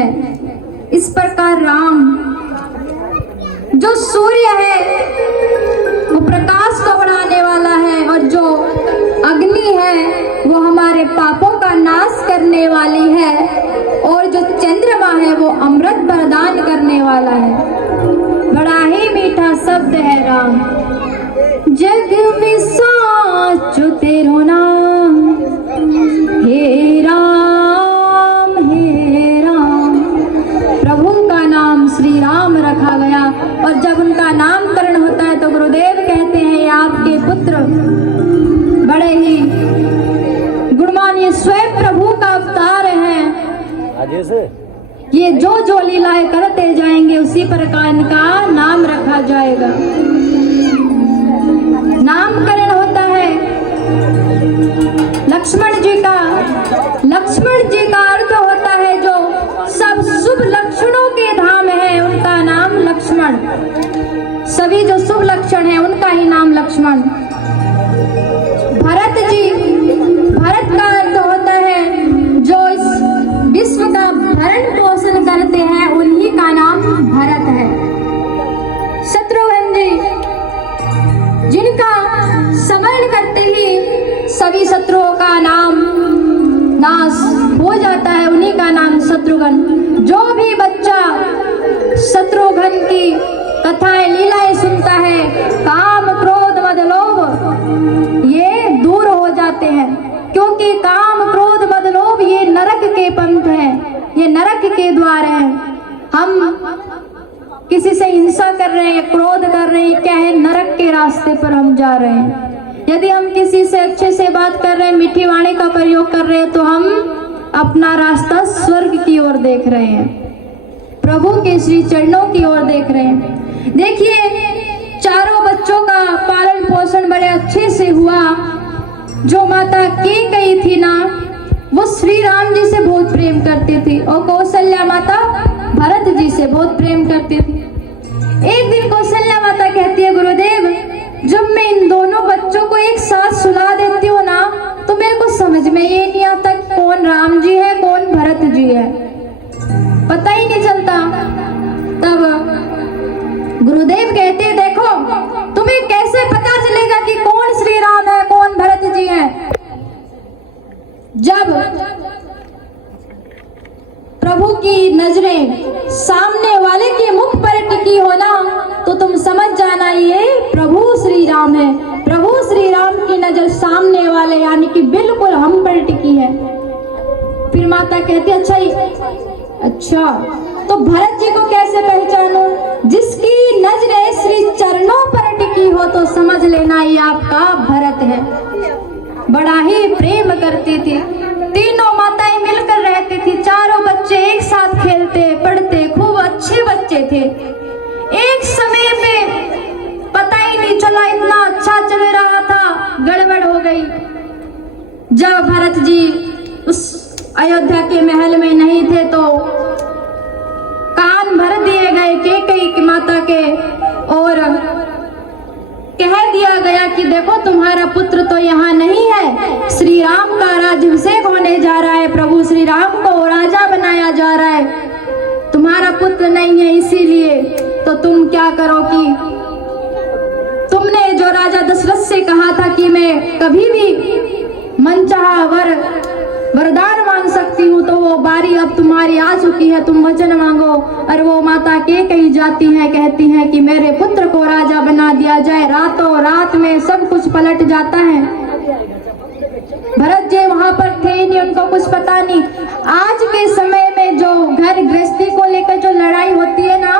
है। इस प्रकार राम जो सूर्य है वो प्रकाश को बढ़ाने वाला है, और जो अग्नि है वो हमारे पापों का नाश करने वाली है, और जो चंद्रमा है वो अमृत प्रदान करने वाला है। बड़ा ही मीठा शब्द है राम। जग में साचो तेरो नाम, हे राम हे राम। प्रभु का नाम श्री राम रखा गया, और जब उनका नामकरण होता है तो गुरुदेव कहते हैं ये आपके पुत्र बड़े ही गुणवान, ये स्वयं प्रभु का अवतार है। ये जो लीलाएं करते जाएंगे उसी प्रकार इनका नाम रखा जाएगा। नामकरण होता है लक्ष्मण जी का। लक्ष्मण जी का अर्थ होता है जो सब शुभ लक्षणों के धाम है, उनका नाम लक्ष्मण। सभी जो शुभ लक्षण है उनका ही नाम लक्ष्मण। भरत जी, भरत का अर्थ होता है जो इस विश्व का भरण पोषण करते हैं, उन्हीं का नाम भरत है। शत्रुघ्न जी, जिनका स्मरण करते ही सभी शत्रुओं का नाम नाश हो जाता है, उन्हीं का नाम शत्रुघ्न। जो भी बच्चा शत्रुघ्न की कथाएं लीलाएं सुनता है, काम क्रोध मद लोभ ये दूर हो जाते हैं, क्योंकि काम क्रोध मद लोभ ये नरक के पंथ हैं, ये नरक के द्वार हैं। हम किसी से हिंसा कर रहे हैं, क्रोध कर रहे हैं, क्या है, नरक के रास्ते पर हम जा रहे हैं। यदि हम किसी से अच्छे से बात कर रहे हैं, मीठी वाणी का प्रयोग कर रहे हैं, तो हम अपना रास्ता स्वर्ग की ओर देख रहे हैं, प्रभु के श्री चरणों की ओर देख रहे हैं। देखिए, चारों बच्चों का पालन पोषण बड़े अच्छे से हुआ। जो माता कैकेयी थी ना, वो श्री राम जी से बहुत प्रेम करती थी, और कौशल्या माता भरत जी से बहुत प्रेम करती थी। एक दिन कौशल्या माता कहती है, गुरुदेव जब मैं इन दोनों बच्चों को एक साथ सुला देती हूँ ना, तो मेरे को समझ में ये नहीं आता कौन राम जी है कौन भरत जी है, पता ही नहीं चलता। तब गुरुदेव कहते, देखो तुम्हें कैसे पता चलेगा कि कौन श्री राम है कौन भरत जी है? जब प्रभु की नजरें सामने वाले के मुख पर टिकी हो ना, तो तुम समझ जाना ये प्रभु श्री राम है। प्रभु श्री राम की नजर सामने वाले यानी कि बिल्कुल हम पर टिकी है। फिर माता कहती, अच्छा तो भरत जी को कैसे पहचानो? जिसकी नजरें श्री चरणों पर टिकी हो तो समझ लेना ये आपका भरत है। बड़ा ही प्रेम करती थी, तीनों माताएं मिलकर रहती थी, चारों बच्चे एक साथ खेलते पढ़ते, खूब अच्छे बच्चे थे। एक समय पे पता ही नहीं चला, इतना अच्छा चल रहा था, गड़बड़ हो गई। जब भरत जी उस अयोध्या के महल में नहीं थे तो कान भर दिए गए कैकेयी की माता के, और कह दिया गया कि देखो तुम्हारा पुत्र तो यहाँ नहीं है, श्री राम का राज्याभिषेक होने जा रहा है, प्रभु श्री राम को राजा बनाया जा रहा है, तुम्हारा पुत्र नहीं है, इसीलिए तो तुम क्या करो कि तुमने जो राजा दशरथ से कहा था कि मैं कभी भी मनचाहा वरदान मांग सकती हूँ, तो वो बारी अब तुम्हारी आ चुकी है, तुम वचन मांगो। और वो माता कैकेयी जाती हैं, कहती हैं कि मेरे पुत्र को राजा बना दिया जाए। रातों रात में सब कुछ पलट जाता है। भरत जी वहां पर थे ही नहीं, उनको कुछ पता नहीं। आज के समय में जो घर गृहस्थी को लेकर जो लड़ाई होती है ना,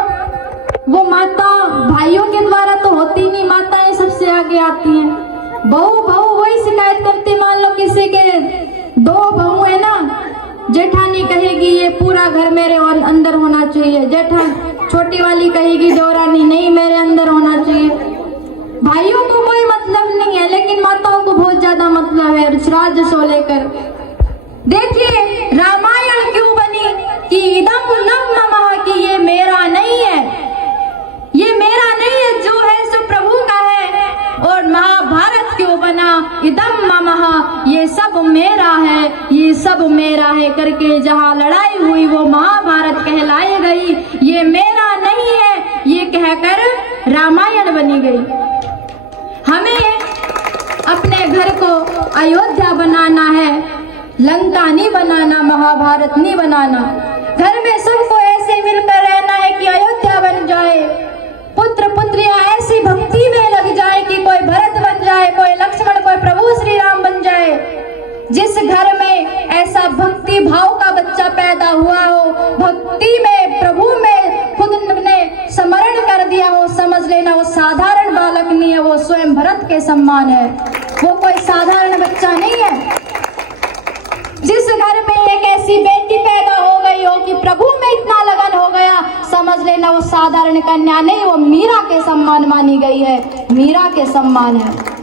वो माता भाइयों के द्वारा तो होती नहीं, माताएं सबसे आगे आती हैं। बहू वही शिकायत करती, मान लो किसी के दो बहू है ना, जेठानी कहेगी ये पूरा घर मेरे अंदर होना चाहिए, छोटी वाली कहेगी देवरानी नहीं मेरे अंदर होना चाहिए। भाइयों को कोई मतलब नहीं है, लेकिन माताओं को बहुत ज्यादा मतलब है राज्य को लेकर। देखिए रामायण क्यों बनी कि इदम नम नमः, कि ये मेरा नहीं है, ये मेरा नहीं है, जो है सो प्रभु का है। और महाभारत क्यों बना, इदम ममः, ये सब मेरा है, ये सब मेरा है करके जहाँ लड़ाई हुई वो महाभारत अयोध्या बनाना है, लंका नहीं बनाना, महाभारत नहीं बनाना। घर में सबको ऐसे मिलकर रहना है कि अयोध्या बन जाए, पुत्र पुत्रियां ऐसी भक्ति में लग जाए कि कोई भरत बन जाए, कोई लक्ष्मण, कोई प्रभु श्री राम बन जाए। जिस घर में ऐसा भक्ति भाव का बच्चा पैदा हुआ हो, भक्ति में प्रभु में खुद ने समरण कर दिया हो, समझ लेना वो साधारण बालक नहीं है, वो स्वयं भरत के समान है, वो कोई साधारण बच्चा नहीं है। जिस घर में एक ऐसी बेटी पैदा हो गई हो कि प्रभु में इतना लगन हो गया, समझ लेना वो साधारण कन्या नहीं, वो मीरा के सम्मान मानी गई है, मीरा के सम्मान है।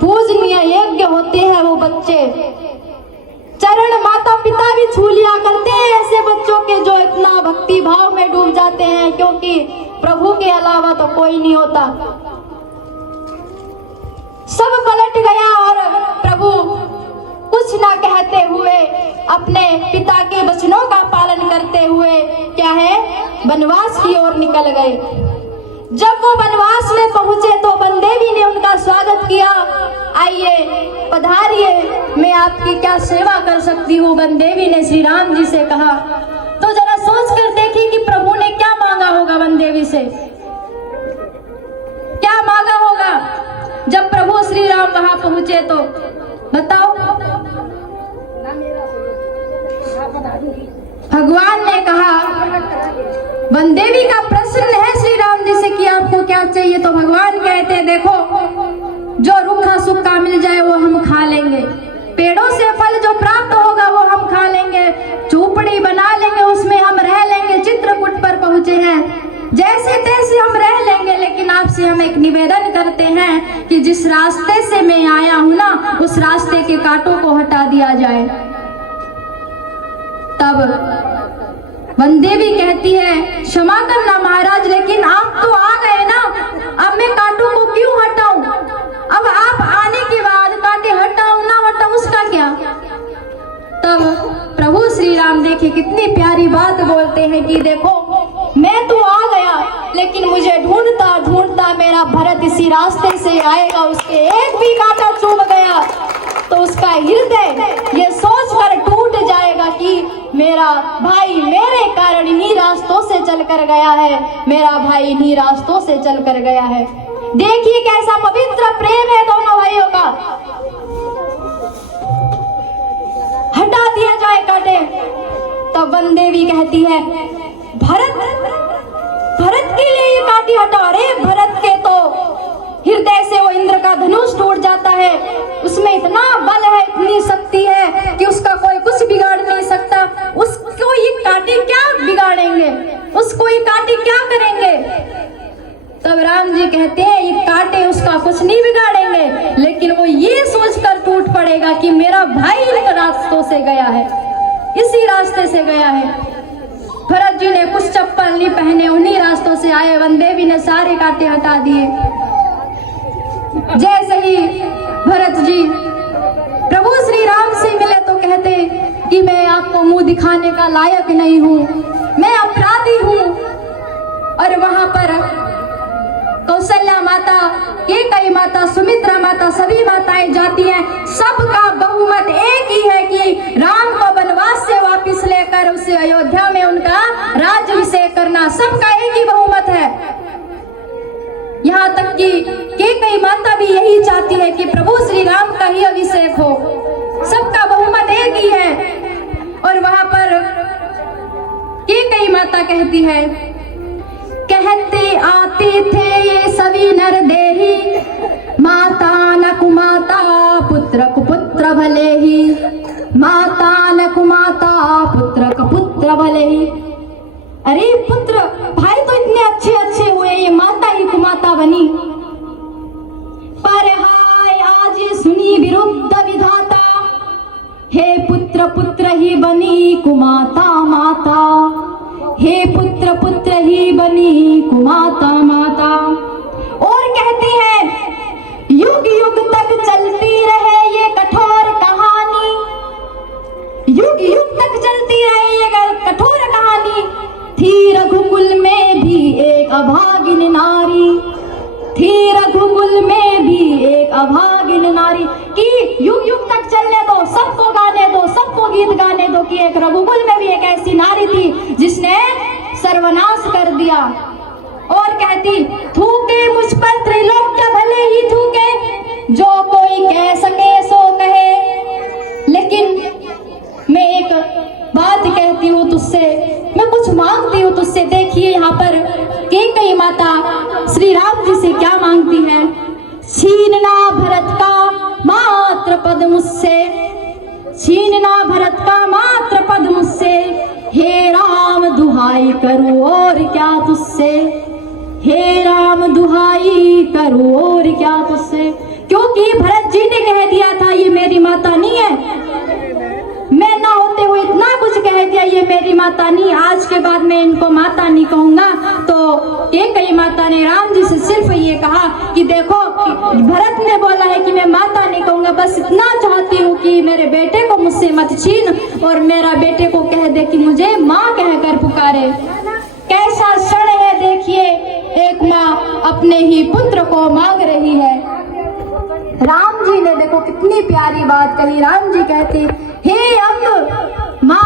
पूजनीय योग्य होते हैं वो बच्चे, चरण माता पिता भी छू लिया करते हैं ऐसे बच्चों के जो इतना भक्ति भाव में डूब जाते हैं, क्योंकि प्रभु के अलावा तो कोई नहीं होता। सब पलट गया और प्रभु कुछ ना कहते हुए अपने पिता के वचनों का पालन करते हुए क्या है, वनवास की ओर निकल गए। जब वो वनवास में पहुंचे तो वनदेवी ने उनका स्वागत किया, आइए पधारिए, मैं आपकी क्या सेवा कर सकती हूँ, वनदेवी ने श्री राम जी से कहा। तो जरा सोच कर देखिए कि प्रभु ने क्या मांगा होगा वनदेवी से, क्या मांगा होगा जब प्रभु श्री राम वहां पहुंचे, तो बताओ। भगवान ने कहा, वनदेवी का प्रश्न है श्री राम जी से कि आपको क्या चाहिए, तो भगवान कहते हैं देखो, जो रूखा सूखा मिल जाए वो हम खा लेंगे, पेड़ों से फल जो प्राप्त होगा वो हम खा लेंगे, झोपड़ी बना लेंगे उसमें हम रह लेंगे, चित्रकूट पर पहुंचे हैं, जैसे तैसे हम रह लेंगे, लेकिन आपसे हम एक निवेदन करते हैं कि जिस रास्ते से मैं आया हूं ना, उस रास्ते के कांटों को हटा दिया जाए। तब वनदेवी कहती है, क्षमा करना महाराज, लेकिन आप तो आ गए ना, अब मैं कांटों को क्यों हटाऊं, अब आप आने के बाद कांटे हटाऊं ना हटाऊं उसका क्या। तब प्रभु श्री राम देखिए कितनी प्यारी बात बोलते हैं कि देखो, मैं तो आ गया, लेकिन मुझे ढूंढता ढूंढता मेरा भरत इसी रास्ते से आएगा, उसके एक भी कांटा चुभ गया तो उसका हृदय ये सोचकर टूट जाएगा कि मेरा भाई मेरे कारण इन्हीं रास्तों से चल कर गया है, मेरा भाई इन्हीं रास्तों से चल कर गया है। देखिए कैसा पवित्र प्रेम है दोनों भाइयों का। हटा दिया जाए कांटे। तब वनदेवी कहती है, भरत के लिए ये कांटे हटा। अरे भरत के तो हृदय से वो इंद्र का धनुष टूट जाता है, उसमें इतना बल है, इतनी शक्ति है कि उसका कोई कुछ बिगाड़ नहीं सकता। उसको ये कांटे क्या बिगाड़ेंगे, उसको ये कांटे क्या करेंगे। तब राम जी कहते हैं, ये कांटे उसका कुछ नहीं बिगाड़ेंगे, लेकिन वो ये सोचकर टूट पड़ेगा कि मेरा भाई इन रास्तों से गया है, इसी रास्ते से गया है। भरत जी ने कुछ चप्पल नहीं पहने, उन्हीं रास्तों से आए। वनदेवी ने सारे कांटे हटा दिए। जैसे ही भरत जी प्रभु श्री राम से मिले तो कहते कि मैं आपको मुंह दिखाने का लायक नहीं हूँ, मैं अपराधी हूँ। और वहां पर कौशल्या माता, कैकेयी माता, सुमित्रा माता, सभी माताएं जाती हैं। सबका बहुमत एक ही है कि राम को वनवास से वापस लेकर उसे अयोध्या में उनका राज्याभिषेक करना, सबका एक ही बहुमत है। यहाँ तक कि कैकेयी माता भी यही चाहती है कि प्रभु श्री राम का ही अभिषेक हो, सबका बहुमत एक ही है। और वहां पर कैकेयी माता कहती है, कहते आते थे ये सभी नर देही, माता न कुमाता पुत्र कुपुत्र भले ही, माता न कुमाता पुत्र कुपुत्र भले ही। अरे पुत्र भाई तो इतने अच्छे अच्छे हुए, ये माता ही कुमाता बनी। पर हाय आज सुनी विरुद्ध विधाता, हे पुत्र पुत्र ही बनी कुमाता माता, हे पुत्र पुत्र ही बनी कुमाता माता। और कहती है, युग युग तक चलती रहे ये कठोर कहानी, युग युग तक चलती रहे ये कठोर कहानी। थी रघुकुल में भी एक अभागिन नारी, थी रघुकुल में भी एक अभागिन भागिन नारी, कि युग युग तक चलने दो, सबको गाने दो, सबको गीत गाने दो कि एक रघुकुल में भी एक ऐसी नारी थी जिसने सर्वनाश कर दिया। और कहती, थूके मुझ पर त्रिलोक्य भले ही थूके, जो कोई कह सके सो कहे, लेकिन मैं एक बात कहती हूँ तुझसे, मैं कुछ मांगती हूँ तुझसे। देखिए यहाँ पर कैकेयी माता श्री राम जी से क्या मांगती है, छीनना भरत का मात्र पद मुझसे, छीनना भरत का मात्र पद मुझसे, हे राम दुहाई करूं और क्या तुझसे, हे राम दुहाई करूं और क्या तुझसे। क्योंकि भरत जी ने कह दिया था ये मेरी माता नहीं है, मैं ना होते हुए इतना कुछ कह दिया ये मेरी माता नहीं, आज के बाद मैं इनको माता नहीं कहूंगा। तो कैकेयी माता ने राम जी से सिर्फ ये कहा कि देखो, भरत ने बोला है कि मैं माता नहीं कहूंगा, बस इतना चाहती हूँ कि मेरे बेटे को मुझसे मत छीन और मेरा बेटे को कह दे कि मुझे माँ कहकर पुकारे। कैसा क्षण है देखिए, एक माँ अपने ही पुत्र को मांग रही है। राम जी ने देखो कितनी प्यारी बात कही। राम जी कहते, हे अब माँ